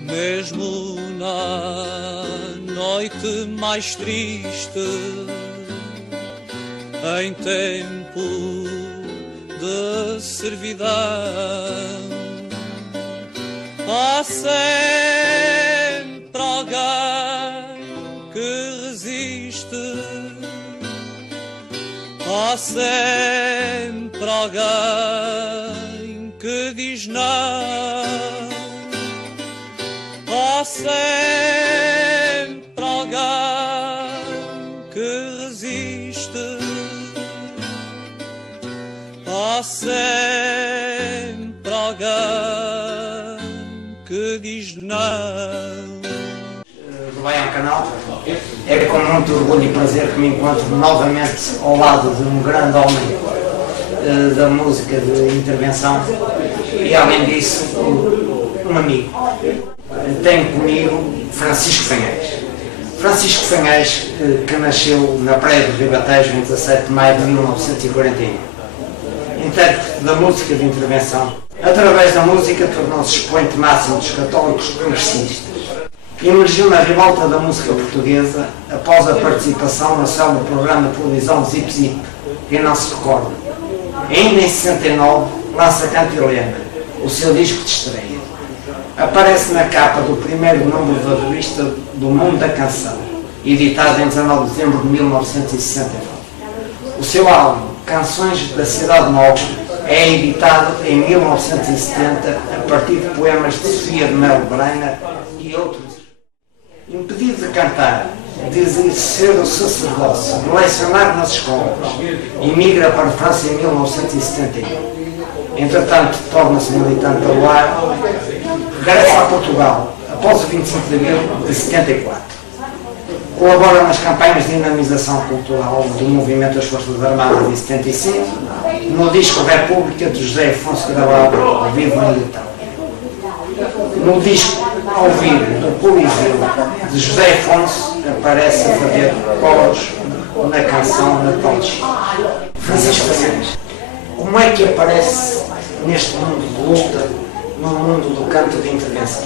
Mesmo na noite mais triste, em tempo de servidão, há sempre alguém que resiste, há sempre alguém que diz não. Há sempre alguém que resiste, há sempre alguém que diz não. Bem ao canal, é com muito orgulho e prazer que me encontro novamente ao lado de um grande homem da música de intervenção e, além disso, um amigo. Tenho comigo Francisco Fanhais. Francisco Fanhais, que nasceu na Praia do Ribatejo em 17 de maio de 1941. Intérprete da música de intervenção. Através da música tornou-se expoente máximo dos católicos progressistas. Emergiu na revolta da música portuguesa após a participação no célebre programa de televisão Zip Zip, quem não se recorda. Ainda em 69, lança Cantilena, o seu disco de estreia. Aparece na capa do primeiro número da revista do Mundo da Canção, editada em 19 de dezembro de 1969. O seu álbum, Canções da Cidade Nova, é editado em 1970 a partir de poemas de Sofia de Melo Brainer e outros. Impedido de cantar, de exercer o sacerdócio, de lecionar nas escolas, emigra para a França em 1971. Entretanto, torna-se militante da UAR, regressa a Portugal após o 25 de abril de 74. Colabora nas campanhas de dinamização cultural do movimento das Forças Armadas em 75, no disco República de José Afonso, gravado ao vivo em Itália. No disco ao vivo do Coliseu de José Afonso aparece a fazer coros na canção Natal de Chico. Francisco Fanhais, como é que aparece neste mundo de luta, no mundo do canto de intervenção?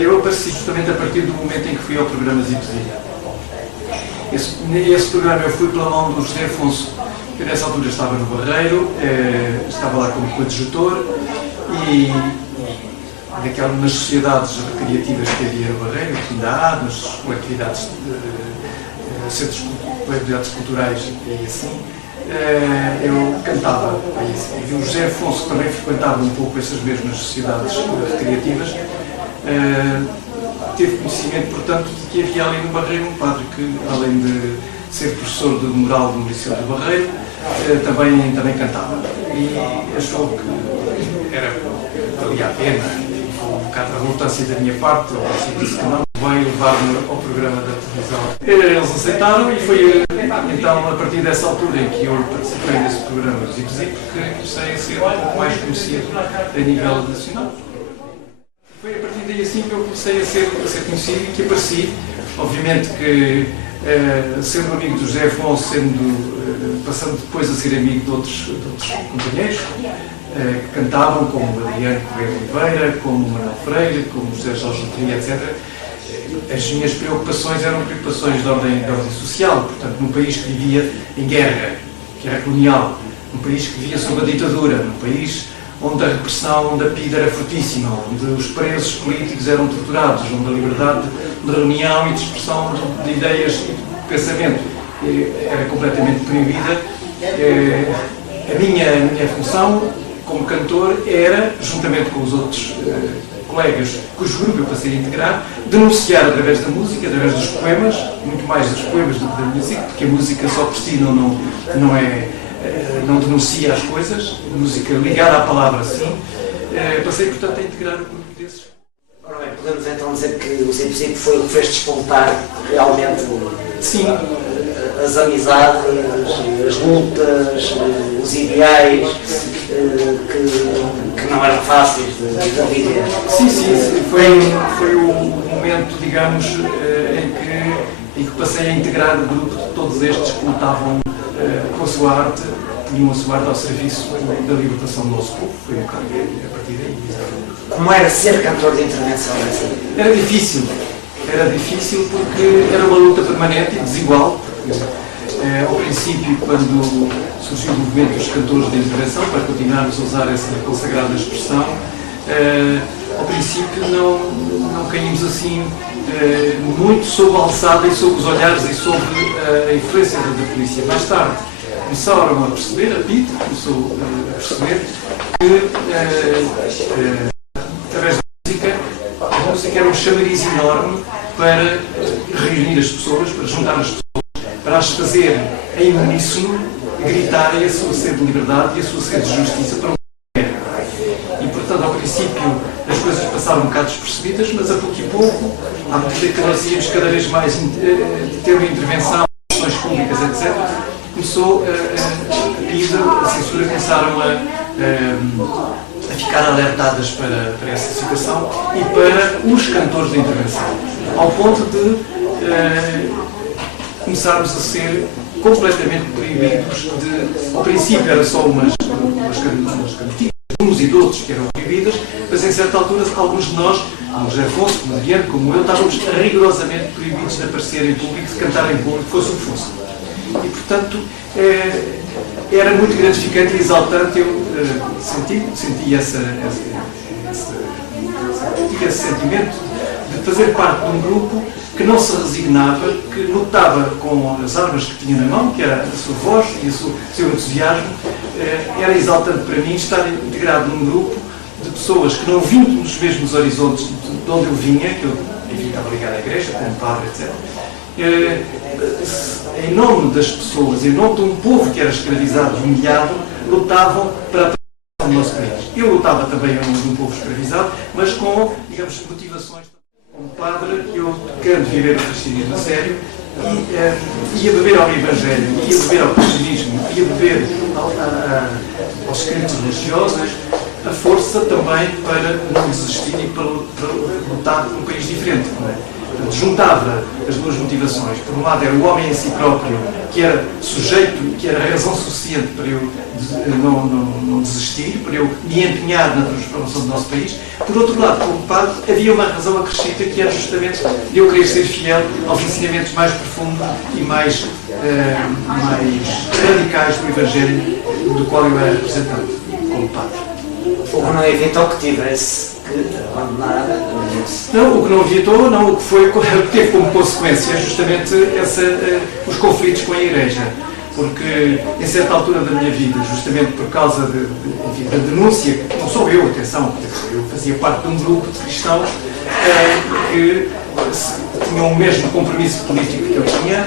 Eu apareci justamente a partir do momento em que fui ao programa Zip Zip. Esse programa eu fui pela mão do José Afonso, que nessa altura estava no Barreiro, estava lá como coadjutor e nas sociedades recreativas que havia no Barreiro, que ainda há, nas coletividades, centros de atividades culturais e assim, eu cantava. E o José Afonso também frequentava um pouco essas mesmas sociedades recreativas. Teve conhecimento, portanto, de que havia ali no Barreiro um padre que, além de ser professor de moral do Liceu do Barreiro, também cantava. E achou que valia a pena, com um bocado de relutância da minha parte, ou assim disse que não, veio levar-me ao programa da televisão. Eles aceitaram e foi então a partir dessa altura em que eu participei desse programa Zip Zip que comecei a ser um pouco mais conhecido a nível nacional. Foi a partir daí assim que eu comecei a ser conhecido e que apareci. Obviamente que, sendo amigo do José Afonso, passando depois a ser amigo de outros companheiros que cantavam, como o Adriano Correia Oliveira, como o Manuel Freire, como o José Jorge Letria, etc. As minhas preocupações eram preocupações de ordem social, portanto, num país que vivia em guerra colonial, num país que vivia sob a ditadura, num país onde a repressão, onde a PIDE era fortíssima, onde os presos políticos eram torturados, onde a liberdade de reunião e de expressão de ideias e de pensamento era completamente proibida. A minha função como cantor era, juntamente com os outros colegas cujo grupo eu passei a integrar, denunciar através da música, através dos poemas, muito mais dos poemas do que da música, porque a música só por si não denuncia as coisas, a música ligada à palavra sim. Passei, portanto, a integrar o grupo desses. Ora bem, podemos então dizer que o Zip Zip foi o que fez despontar realmente sim. As amizades, as lutas, os ideais que não eram fáceis de viver. Sim, foi o momento, digamos, em que passei a integrar o grupo de todos estes que lutavam com a sua arte punham a sua guarda ao serviço da libertação do nosso povo. Foi a partir daí. Como era ser cantor de intervenção nessa? Era difícil porque era uma luta permanente e desigual. Ao princípio, quando surgiu o movimento dos cantores de intervenção, para continuarmos a usar essa consagrada expressão, ao princípio não caímos assim muito sob a alçada e sob os olhares e sob a influência da polícia. Mais tarde começaram a perceber, a PIT começou a perceber que através a música era um chamariz enorme para reunir as pessoas, para juntar as pessoas, para as fazer em uníssono gritarem a sua sede de liberdade e a sua sede de justiça para uma guerra. E, portanto, ao princípio as coisas passaram um bocado despercebidas, mas a pouco e pouco, à medida que nós íamos cada vez mais ter uma intervenção, ações públicas, etc., começou a censura, começaram a ficar alertadas para essa situação e para os cantores de intervenção, ao ponto de começarmos a ser completamente proibidos ao princípio era só umas cantigas, uns e outros que eram proibidas, mas em certa altura alguns de nós, como José Afonso, como Adriano, como eu, estávamos rigorosamente proibidos de aparecer em público, de cantar em público, fosse o que fosse. E portanto era muito gratificante e exaltante. Eu senti esse sentimento de fazer parte de um grupo que não se resignava, que lutava com as armas que tinha na mão, que era a sua voz e o seu entusiasmo. Era exaltante para mim estar integrado num grupo de pessoas que não vinham dos mesmos horizontes de onde eu vinha, que eu enfim, estava ligado à igreja, como padre, etc. Em nome das pessoas, em nome de um povo que era escravizado, humilhado, lutavam para a proteção do nosso país. Eu lutava também em nome de um povo escravizado, mas com, digamos, motivações. Como padre, eu querendo viver o cristianismo a sério, ia beber ao Evangelho, ia beber ao cristianismo, ia beber aos escritos religiosos, a força também para não desistir e para lutar por um país diferente. Não é? Portanto, juntava as duas motivações. Por um lado era o homem em si próprio, que era sujeito, que era razão suficiente para eu não desistir, para eu me empenhar na transformação do nosso país. Por outro lado, como padre, havia uma razão acrescida, que era justamente eu querer ser fiel aos ensinamentos mais profundos e mais radicais do Evangelho, do qual eu era representante, como padre. O que não evitou que tivesse que abandonar Não, o que não evitou, não, o que teve como consequência justamente os conflitos com a Igreja. Porque, em certa altura da minha vida, justamente por causa da denúncia, que não sou eu, atenção, eu fazia parte de um grupo de cristãos que tinham o mesmo compromisso político que eu tinha,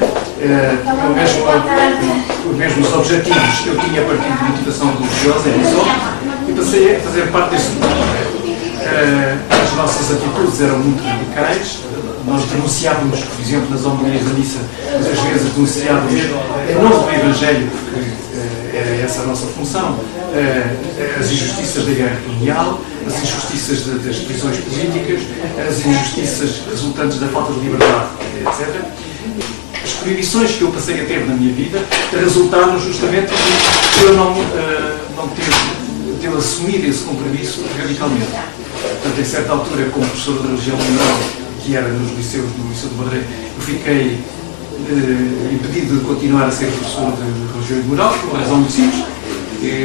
os mesmos objetivos que eu tinha a partir de motivação religiosa e passei a fazer parte desse grupo. As nossas atitudes eram muito radicais. Nós denunciávamos, por exemplo, nas homilias da missa, muitas vezes denunciávamos em nome do Evangelho, porque era essa a nossa função, as injustiças da guerra colonial, as injustiças das prisões políticas, as injustiças resultantes da falta de liberdade, etc. As proibições que eu passei a ter na minha vida resultaram justamente de eu não ter assumido esse compromisso radicalmente. Portanto, em certa altura, como professor de religião liberal, que era nos liceus do Liceu de Madrid, eu fiquei impedido de continuar a ser professor de religião e moral, por uma razão muito simples.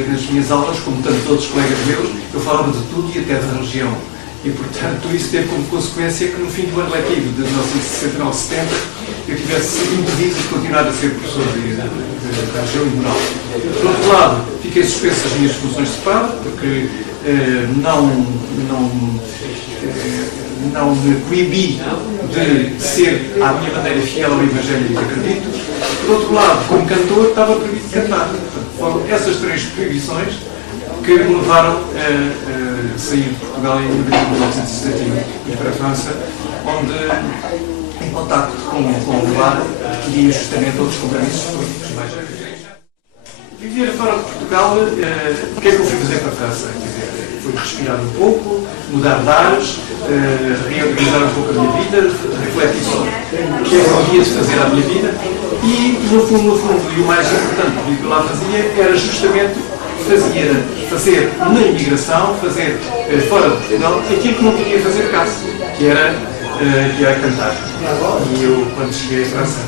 Nas minhas aulas, como tantos outros colegas meus, eu falava de tudo e até de religião. E, portanto, isso teve como consequência que no fim do ano letivo de 1969-70 eu tivesse sido impedido de continuar a ser professor de religião e moral. Por outro lado, fiquei suspenso as minhas funções de padre, porque não me coibi de ser à minha maneira fiel ao Evangelho que acredito. Por outro lado, como cantor, estava proibido de cantar. Portanto, foram essas três proibições que me levaram a sair de Portugal em 1971 e para a França, onde, em contacto com o bar, adquiri justamente outros compromissos políticos mais radicais. Viver fora de Portugal, o que é que eu fui fazer para a França? Foi respirar um pouco, mudar de ares, reorganizar um pouco a minha vida, refletir sobre o que é que eu havia de fazer à minha vida. E, no fundo, e o mais importante que eu lá fazia era justamente fazer na imigração, fazer fora de Portugal, aquilo que não podia fazer cá, que era cantar. E eu, quando cheguei à França,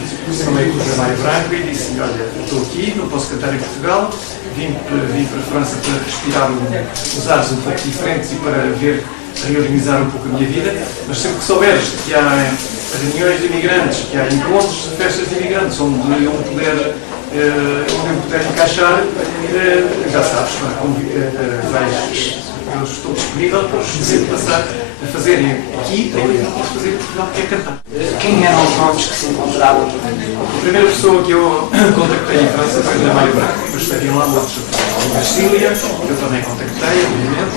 falei com o José Mário Branco e disse: olha, estou aqui, não posso cantar em Portugal, vim para a França para respirar uns ares um pouco diferentes e para reorganizar um pouco a minha vida, mas sempre que souberes que há reuniões de imigrantes, que há encontros de festas de imigrantes, onde eu puder encaixar, já sabes, eu estou disponível para os passar a fazerem aqui ou aquilo que posso fazer em Portugal, que é cantar. Quem eram os nomes que se encontravam? A primeira pessoa que eu contactei em França foi o José Mário Branco, depois estavam lá outros, a Cília, que eu também contactei, obviamente.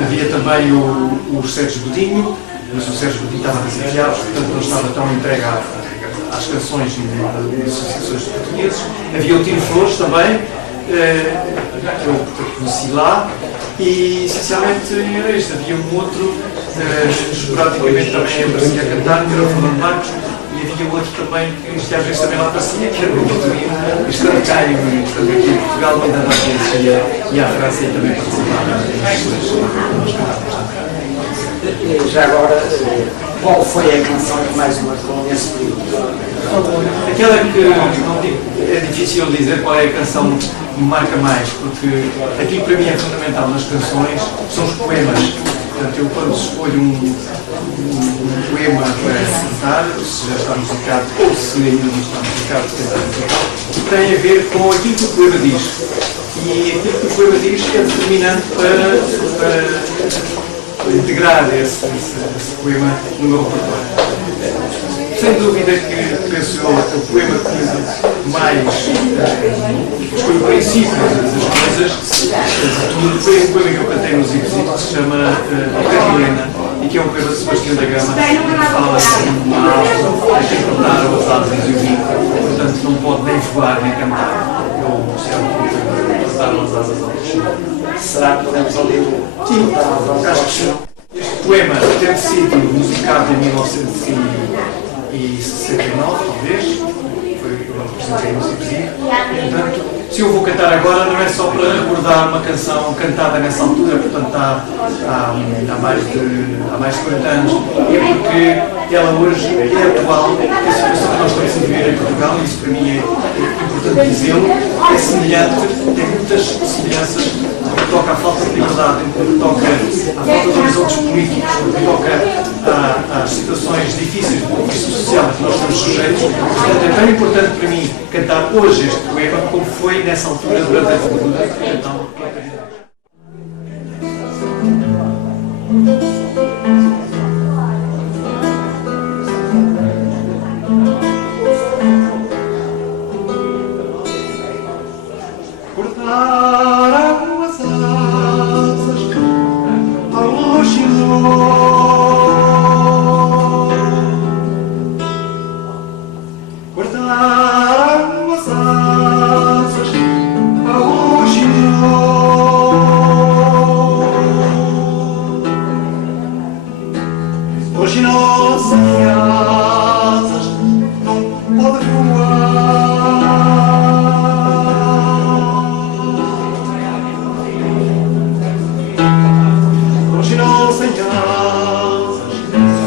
Havia também o Sérgio Godinho, mas o Sérgio Godinho estava desafiado, portanto não estava tão entregue às canções e associações de portugueses. Havia o Tino Flores também, que eu conheci lá, e essencialmente era este. Havia um outro, esporadicamente também aparecia a cantar, que era o Fernando Marcos, e havia outro também, que às vezes também lá aparecia, que era o Vitorino, estando cá e estando aqui em Portugal, ainda às vezes ia à França e também participava nas cantadas. Já agora, qual foi a canção que mais marcou nesse período? Aquela que, não digo, é difícil dizer qual é a canção que me marca mais, porque aquilo para mim é fundamental nas canções são os poemas. Portanto, eu quando escolho um poema para cantar, se já está musicado ou se ainda não está musicado, tem a ver com aquilo que o poema diz. E aquilo que o poema diz é determinante para integrar esse poema no meu repertório. Sem dúvida que, penso eu, o poema que mais foi o princípio das coisas, foi um poema que eu cantei no Zico Zico, que se chama A Carolina, e que é um poema de Sebastião da Gama, que fala assim, tem que cantar aos asas e o vinho, portanto não pode nem voar nem cantar. Eu sempre cantar aos asas ao chão. Será que podemos ouvir o... Sim, acho que sim. Este poema tem sido musicado em 1969, talvez, foi quando apresentei no Cipzinho. Portanto, se eu vou cantar agora, não é só para recordar uma canção cantada nessa altura, portanto há mais de 40 anos, é porque ela hoje é atual, a situação que nós estamos a viver em Portugal, e isso para mim é importante dizê-lo, é semelhante, tem muitas semelhanças no que toca à falta de liberdade, no que toca à falta de horizontes políticos, no que toca às situações difíceis do ponto de vista social que nós estamos sujeitos. Portanto, é tão importante para mim cantar hoje este poema como foi nessa altura durante a ditadura. Então, cortaram as asas ao chiló. Cortaram as asas ao chiló. Hoje nossa asas não pode voar. Hoje nossa asas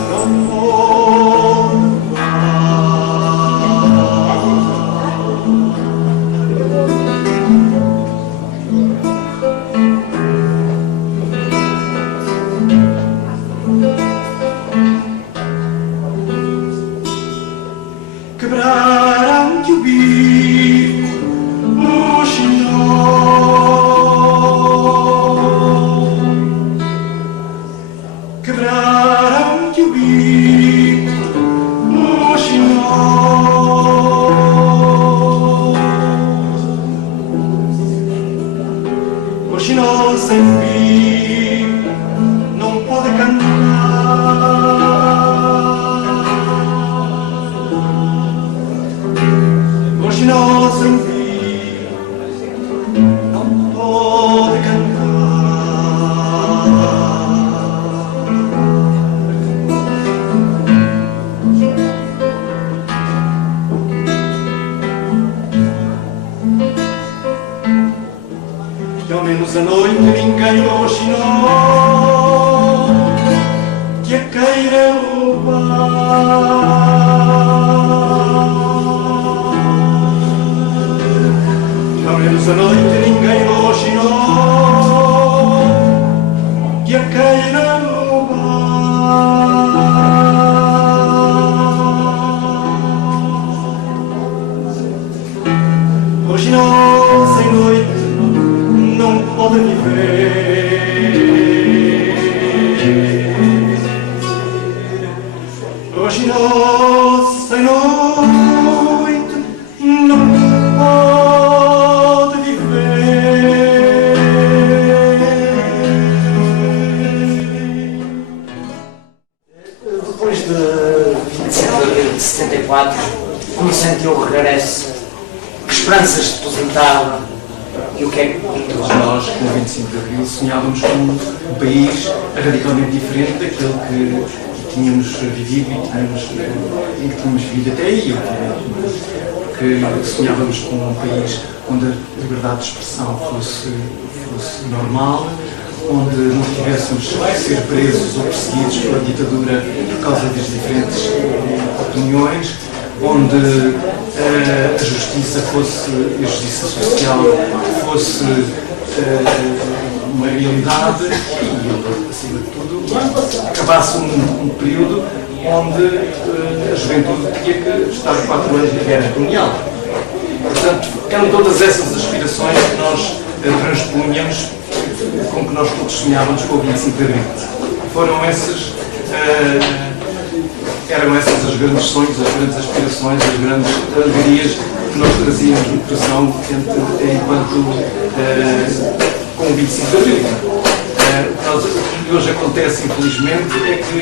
não pode quebraram-te o bico, o chinó. Quebraram-te o bico, o chinó. O chinó sem bico não pode cantar. Hoje nós sem fim não pode cantar. Ao menos à noite ninguém imaginou que a caíra no bar. Hoje nós em noite não pode viver. Hoje nós em noite não pode viver. Depois de 25 de abril de 74, como sentiu o regresso? Que esperanças depositava? E o que é que Todos nós, com o 25 de Abril, sonhávamos com um país radicalmente diferente daquele que tínhamos vivido e em que tínhamos vivido até aí, obviamente. Porque sonhávamos com um país onde a liberdade de expressão fosse normal, onde não tivéssemos que ser presos ou perseguidos pela ditadura por causa das diferentes opiniões, onde a justiça social fosse uma realidade e, acima de tudo, acabasse um período onde a juventude tinha que estar 4 anos de guerra colonial. Portanto, eram todas essas aspirações que nós transpunhamos, com que nós todos sonhávamos com o 25 de Abril. Eram esses os grandes sonhos, as grandes aspirações, as grandes alegrias que nós trazíamos no coração com o 25 de Abril. O que hoje acontece, infelizmente, é que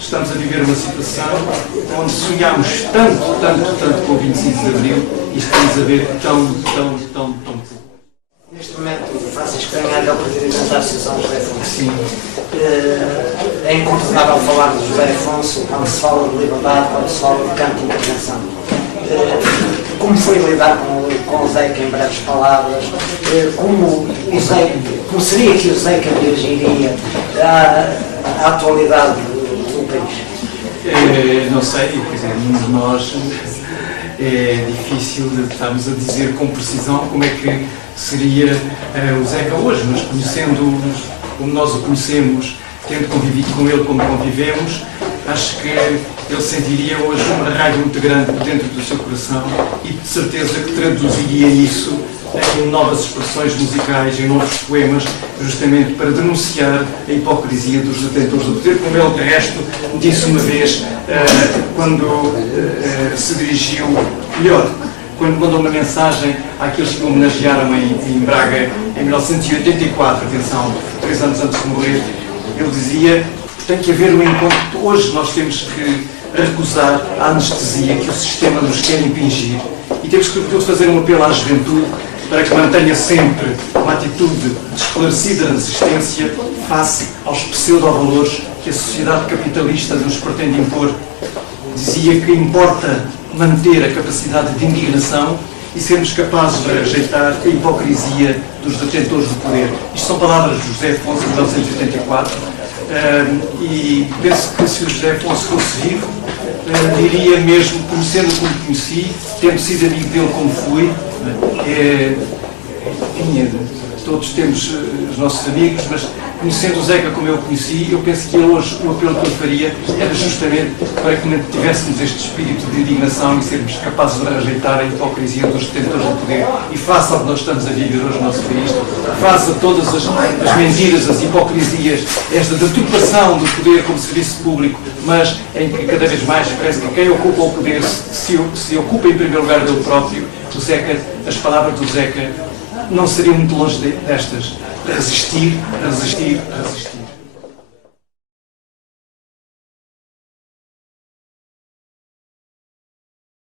estamos a viver uma situação onde sonhamos tanto com o 25 de Abril e estamos a ver tão pouco. Neste momento, o Francisco Canhalho é o presidente da Associação José Afonso. Sim. É incontornável falar de José Afonso quando se fala de liberdade, quando se fala de campo de intervenção. Como foi lidar com o Zeca, em breves palavras? Como seria que o Zeca dirigiria a atualidade do país? Não sei, quer dizer, nenhum de nós é difícil de estarmos a dizer com precisão como é que seria o Zeca hoje, mas conhecendo-o como nós o conhecemos, tendo convivido com ele como convivemos, acho que ele sentiria hoje uma raiva muito grande dentro do seu coração e de certeza que traduziria isso em novas expressões musicais, em novos poemas, justamente para denunciar a hipocrisia dos detentores do poder, como ele, de resto, disse uma vez quando se dirigiu, melhor, quando mandou uma mensagem àqueles que o homenagearam em Braga em 1984, atenção, 3 anos antes de morrer, ele dizia: tem que haver um encontro. Hoje nós temos que recusar a anestesia que o sistema nos quer impingir e temos que, sobretudo, fazer um apelo à juventude para que mantenha sempre uma atitude esclarecida de resistência face aos pseudo-valores que a sociedade capitalista nos pretende impor. Dizia que importa manter a capacidade de indignação e sermos capazes de rejeitar a hipocrisia dos detentores do poder. Isto são palavras de José Afonso, de 1984, e penso que se o José Afonso fosse vivo, diria mesmo, conhecendo como conheci, tendo sido amigo dele como fui, todos temos os nossos amigos, mas conhecendo o Zeca como eu o conheci, eu penso que hoje o apelo que eu faria era justamente para que mantivéssemos este espírito de indignação e sermos capazes de rejeitar a hipocrisia dos detentores do poder. E face ao que nós estamos a viver hoje no nosso país, face a todas as mentiras, as hipocrisias, esta deturpação do poder como serviço público, mas em que cada vez mais parece que quem ocupa o poder se ocupa em primeiro lugar dele próprio, o Zeca, as palavras do Zeca não seriam muito longe destas. Resistir, resistir, resistir.